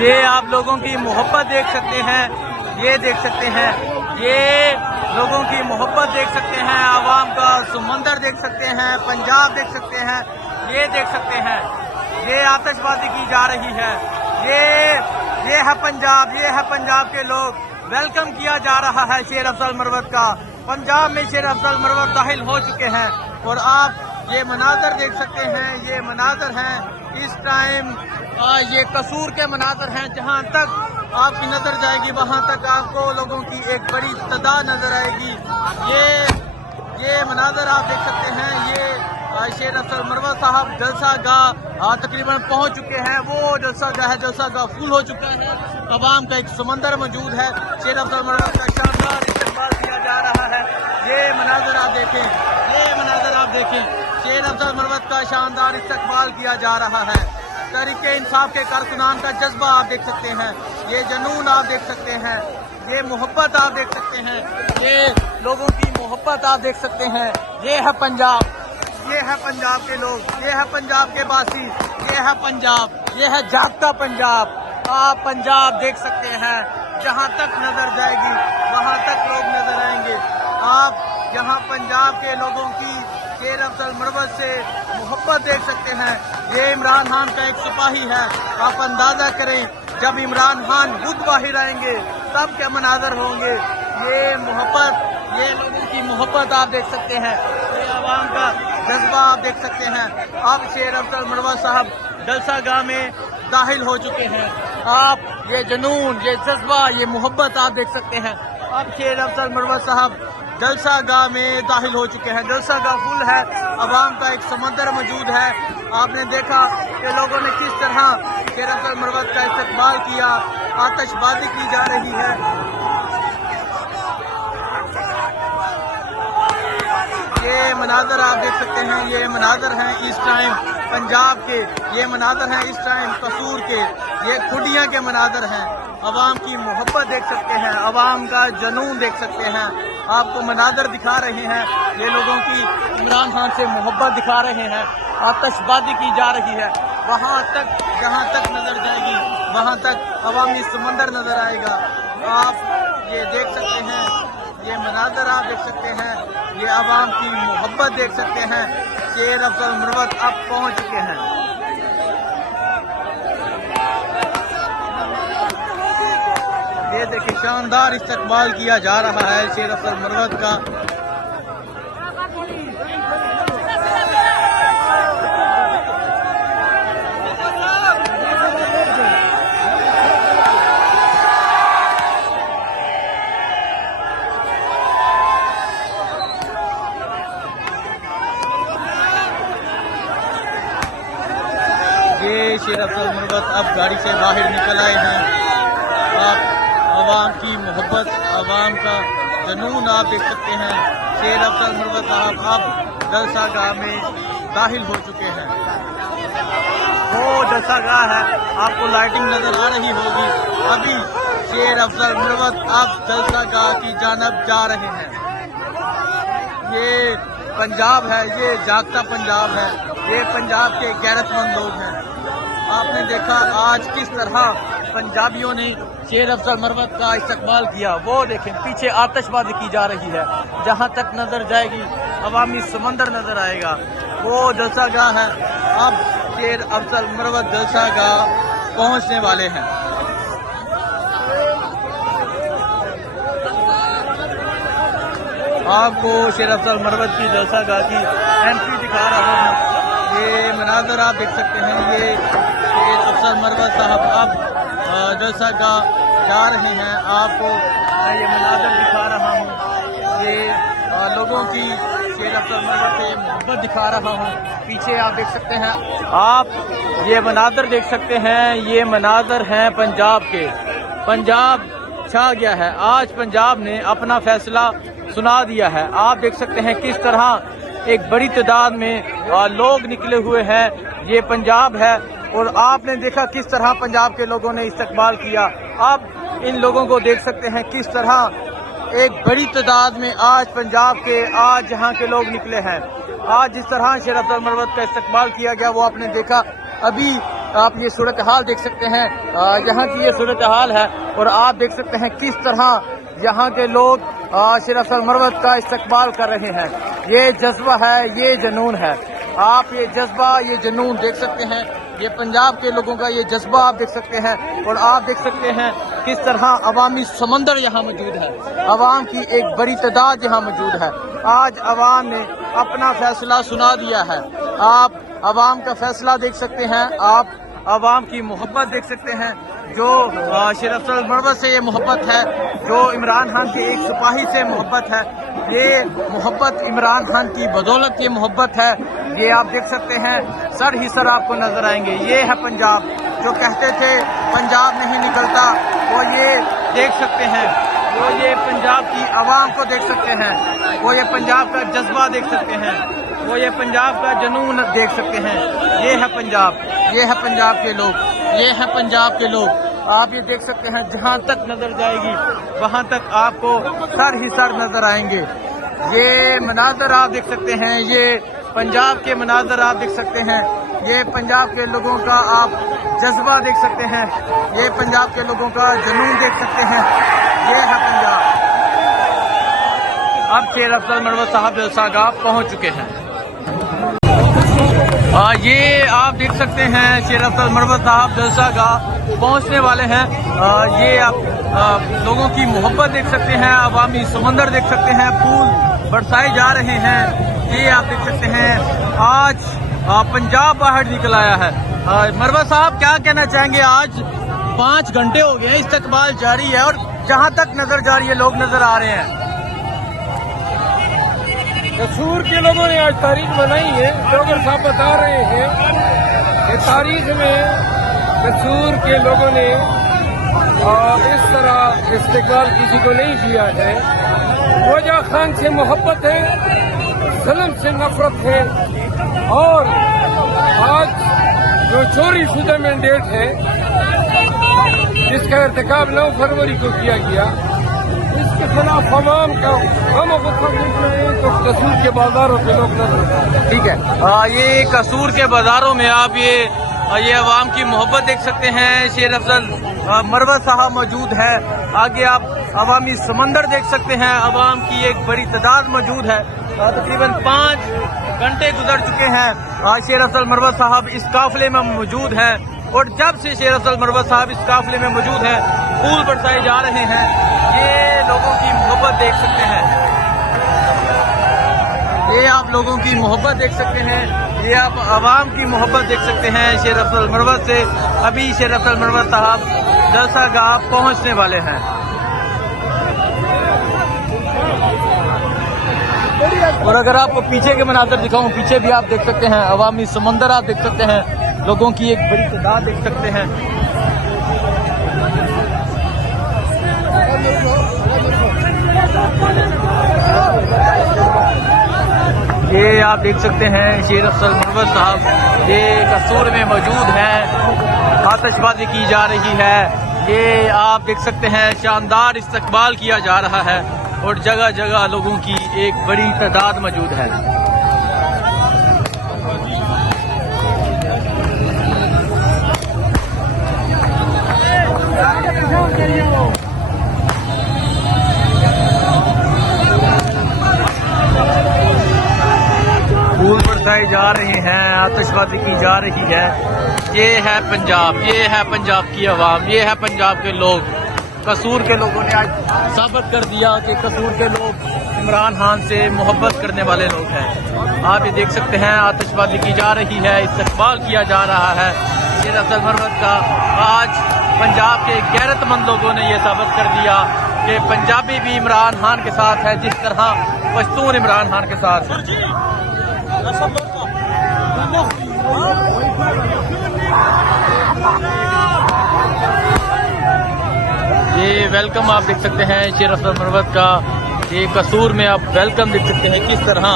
یہ آپ لوگوں کی محبت دیکھ سکتے ہیں، یہ دیکھ سکتے ہیں، یہ لوگوں کی محبت دیکھ سکتے ہیں، عوام کا سمندر دیکھ سکتے ہیں، پنجاب دیکھ سکتے ہیں، یہ دیکھ سکتے ہیں، یہ آتش بازی کی جا رہی ہے، یہ ہے پنجاب، یہ ہے پنجاب کے لوگ، ویلکم کیا جا رہا ہے شیر افضل مروت کا۔ پنجاب میں شیر افضل مروت داخل ہو چکے ہیں اور آپ یہ مناظر دیکھ سکتے ہیں، یہ مناظر ہیں اس ٹائم، یہ قصور کے مناظر ہیں، جہاں تک آپ کی نظر جائے گی وہاں تک آپ کو لوگوں کی ایک بڑی تعداد نظر آئے گی۔ یہ مناظر آپ دیکھ سکتے ہیں، یہ شیر افضل مروت صاحب جلسہ گاہ تقریباً پہنچ چکے ہیں، وہ جلسہ گاہ ہے، جلسہ گاہ فل ہو چکا ہے، عوام کا ایک سمندر موجود ہے، شیر افضل مروت کا شاندار استقبال کیا جا رہا ہے۔ یہ مناظر آپ دیکھیں، یہ مناظر آپ دیکھیں، شیر افضل مروت کا شاندار استقبال کیا جا رہا ہے۔ تحریک انصاف کے کارکنان کا جذبہ آپ دیکھ سکتے ہیں، یہ جنون آپ دیکھ سکتے ہیں، یہ محبت آپ دیکھ سکتے ہیں، یہ لوگوں کی محبت آپ دیکھ سکتے ہیں۔ یہ ہے پنجاب، یہ ہے پنجاب کے لوگ، یہ ہے پنجاب کے باسی، یہ ہے پنجاب، یہ ہے جاگتا پنجاب۔ آپ پنجاب دیکھ سکتے ہیں، جہاں تک نظر جائے گی وہاں تک لوگ نظر آئیں گے۔ آپ یہاں پنجاب کے لوگوں کی شیر افضل مروت سے محبت دیکھ سکتے ہیں۔ یہ عمران خان کا ایک سپاہی ہے، آپ اندازہ کریں جب عمران خان خود باہر آئیں گے تب کیا مناظر ہوں گے۔ یہ محبت، یہ لوگوں کی محبت آپ دیکھ سکتے ہیں، یہ عوام کا جذبہ آپ دیکھ سکتے ہیں۔ اب شیر افضل مروت صاحب جلسہ گاہ میں داخل ہو چکے ہیں، آپ یہ جنون، یہ جذبہ، یہ محبت آپ دیکھ سکتے ہیں۔ اب شیر افضل مروت صاحب جلسہ گاہ میں داخل ہو چکے ہیں، جلسہ گاہ فل ہے، عوام کا ایک سمندر موجود ہے۔ آپ نے دیکھا کہ لوگوں نے کس طرح شیر افضل مروت کا استقبال کیا، آتش بازی کی جا رہی ہے۔ یہ مناظر آپ دیکھ سکتے ہیں، یہ مناظر ہیں اس ٹائم پنجاب کے، یہ مناظر ہیں اس ٹائم قصور کے، یہ کھڈیاں کے مناظر ہیں۔ عوام کی محبت دیکھ سکتے ہیں، عوام کا جنون دیکھ سکتے ہیں، آپ کو مناظر دکھا رہے ہیں، یہ لوگوں کی عمران خان سے محبت دکھا رہے ہیں، آتش بازی کی جا رہی ہے، وہاں تک جہاں تک نظر جائے گی وہاں تک عوامی سمندر نظر آئے گا۔ آپ یہ دیکھ سکتے ہیں، یہ مناظر آپ دیکھ سکتے ہیں، یہ عوام کی محبت دیکھ سکتے ہیں۔ شیر افضل مروت اب پہنچ چکے ہیں۔ یہ دیکھیں شاندار استقبال کیا جا رہا ہے شیر افضل مروت کا۔ یہ شیر افضل مروت اب گاڑی سے باہر نکل آئے ہیں، آپ عوام کی محبت، عوام کا جنون آپ دیکھ سکتے ہیں۔ شیر افضل مروت صاحب اب جلسہ گاہ میں داخل ہو چکے ہیں، وہ جلسہ گاہ ہے، آپ کو لائٹنگ نظر آ رہی ہوگی۔ ابھی شیر افضل مروت اب جلسہ گاہ کی جانب جا رہے ہیں۔ یہ پنجاب ہے، یہ جاگتا پنجاب ہے، یہ پنجاب کے غیرت مند لوگ ہیں۔ آپ نے دیکھا آج کس طرح پنجابیوں نے شیر افضل مروت کا استقبال کیا، وہ دیکھیں پیچھے آتش بازی کی جا رہی ہے، جہاں تک نظر جائے گی عوامی سمندر نظر آئے گا، وہ جلسہ گاہ ہے۔ اب شیر افضل مروت جلسہ گاہ پہنچنے والے ہیں۔ آپ کو شیر افضل مروت کی جلسہ گاہ کی انٹری دکھا رہا ہوں۔ یہ مناظر آپ دیکھ سکتے ہیں، یہ شیر افضل مروت صاحب اب جلسہ گاہ جا رہے ہیں، آپ کو یہ مناظر دکھا رہا ہوں، یہ لوگوں کی شیر افضل مروت سے محبت دکھا رہا ہوں۔ پیچھے آپ دیکھ سکتے ہیں، آپ یہ مناظر دیکھ سکتے ہیں، یہ مناظر ہیں پنجاب کے، پنجاب چھا گیا ہے، آج پنجاب نے اپنا فیصلہ سنا دیا ہے۔ آپ دیکھ سکتے ہیں کس طرح ایک بڑی تعداد میں لوگ نکلے ہوئے ہیں، یہ پنجاب ہے، اور آپ نے دیکھا کس طرح پنجاب کے لوگوں نے استقبال کیا۔ آپ ان لوگوں کو دیکھ سکتے ہیں کس طرح ایک بڑی تعداد میں آج پنجاب کے، آج یہاں کے لوگ نکلے ہیں۔ آج جس طرح شیر افضل مروت کا استقبال کیا گیا وہ آپ نے دیکھا۔ ابھی آپ یہ صورتحال دیکھ سکتے ہیں، یہاں کی یہ صورتحال ہے، اور آپ دیکھ سکتے ہیں کس طرح یہاں کے لوگ شیر افضل مروت کا استقبال کر رہے ہیں۔ یہ جذبہ ہے، یہ جنون ہے، آپ یہ جذبہ، یہ جنون دیکھ سکتے ہیں، یہ پنجاب کے لوگوں کا یہ جذبہ آپ دیکھ سکتے ہیں، اور آپ دیکھ سکتے ہیں کس طرح عوامی سمندر یہاں موجود ہے، عوام کی ایک بڑی تعداد یہاں موجود ہے۔ آج عوام نے اپنا فیصلہ سنا دیا ہے، آپ عوام کا فیصلہ دیکھ سکتے ہیں، آپ عوام کی محبت دیکھ سکتے ہیں، جو شیر افضل مروت سے یہ محبت ہے، جو عمران خان کے ایک سپاہی سے محبت ہے، یہ محبت عمران خان کی بدولت یہ محبت ہے، یہ آپ دیکھ سکتے ہیں، سر ہی سر آپ کو نظر آئیں گے۔ یہ ہے پنجاب، جو کہتے تھے پنجاب نہیں نکلتا، وہ یہ دیکھ سکتے ہیں، وہ یہ پنجاب کی عوام کو دیکھ سکتے ہیں، وہ یہ پنجاب کا جذبہ دیکھ سکتے ہیں، وہ یہ پنجاب کا جنون دیکھ سکتے ہیں۔ یہ ہے پنجاب، یہ ہے پنجاب کے لوگ، یہ ہے پنجاب کے لوگ۔ آپ یہ دیکھ سکتے ہیں، جہاں تک نظر جائے گی وہاں تک آپ کو سر ہی سر نظر آئیں گے۔ یہ مناظر آپ دیکھ سکتے ہیں، یہ پنجاب کے مناظر آپ دیکھ سکتے ہیں، یہ پنجاب کے لوگوں کا آپ جذبہ دیکھ سکتے ہیں، یہ پنجاب کے لوگوں کا جنون دیکھ سکتے ہیں۔ یہ ہے پنجاب۔ اب شیر افضل مروت صاحب جلسہ گاہ پہنچ چکے ہیں۔ یہ آپ دیکھ سکتے ہیں شیر افضل مروت صاحب جلسہ گاہ پہنچنے والے ہیں۔ یہ آپ لوگوں کی محبت دیکھ سکتے ہیں، عوامی سمندر دیکھ سکتے ہیں، پھول برسائے جا رہے ہیں۔ یہ آپ دیکھ سکتے ہیں، آج پنجاب باہر نکل آیا ہے۔ مروت صاحب کیا کہنا چاہیں گے؟ آج 5 گھنٹے ہو گئے ہیں، استقبال جاری ہے، اور جہاں تک نظر جاری ہے لوگ نظر آ رہے ہیں۔ قصور کے لوگوں نے آج تاریخ بنائی ہے، لوگ صاحب بتا رہے ہیں کہ تاریخ میں قصور کے لوگوں نے اس طرح استقبال کسی کو نہیں کیا ہے۔ وجہ خان سے محبت ہے، ظلم سے نفرت ہے، اور آج جو چوری شدہ مینڈیٹ ہے جس کا ارتکاب 9 فروری کو کیا گیا، اس کے خلاف عوام کا ہم تو قصور کے بازاروں پہ لوگ نظر۔ ٹھیک ہے، یہ قصور کے بازاروں میں آپ یہ عوام کی محبت دیکھ سکتے ہیں۔ شیر افضل مروت صاحب موجود ہے، آگے آپ عوامی سمندر دیکھ سکتے ہیں، عوام کی ایک بڑی تعداد موجود ہے۔ تقریباً 5 گھنٹے گزر چکے ہیں، شیر افضل مروت صاحب اس قافلے میں موجود ہیں، اور جب سے شیر افضل مروت صاحب اس قافلے میں موجود ہیں پھول برسائے جا رہے ہیں۔ یہ لوگوں کی محبت دیکھ سکتے ہیں، یہ آپ لوگوں کی محبت دیکھ سکتے ہیں، یہ آپ عوام کی محبت دیکھ سکتے ہیں شیر افضل مروت سے۔ ابھی شیر افضل مروت صاحب جلسہ گاہ پہنچنے والے ہیں۔ اور اگر آپ کو پیچھے کے مناظر دکھاؤں، پیچھے بھی آپ دیکھ سکتے ہیں، عوامی سمندر آپ دیکھ سکتے ہیں، لوگوں کی ایک بڑی تعداد دیکھ سکتے ہیں۔ یہ آپ دیکھ سکتے ہیں شیر افضل مروت صاحب یہ قصور میں موجود ہیں، آتش بازی کی جا رہی ہے۔ یہ آپ دیکھ سکتے ہیں شاندار استقبال کیا جا رہا ہے، اور جگہ جگہ لوگوں کی ایک بڑی تعداد موجود ہے۔ پھول برسائے جا رہے ہیں، آتش بازی کی جا رہی ہے۔ یہ ہے پنجاب، یہ ہے پنجاب کی عوام، یہ ہے پنجاب کے لوگ۔ قصور کے لوگوں نے آج ثابت کر دیا کہ قصور کے لوگ عمران خان سے محبت کرنے والے لوگ ہیں۔ آپ یہ دیکھ سکتے ہیں، آتش بازی کی جا رہی ہے، استقبال کیا جا رہا ہے شیر افضل مروت کا۔ آج پنجاب کے غیرت مند لوگوں نے یہ ثابت کر دیا کہ پنجابی بھی عمران خان کے ساتھ ہے، جس طرح پشتون عمران خان کے ساتھ ہے۔ یہ ویلکم آپ دیکھ سکتے ہیں شیر افضل مروت کا، یہ قصور میں آپ ویلکم دیکھ سکتے ہیں کس طرح۔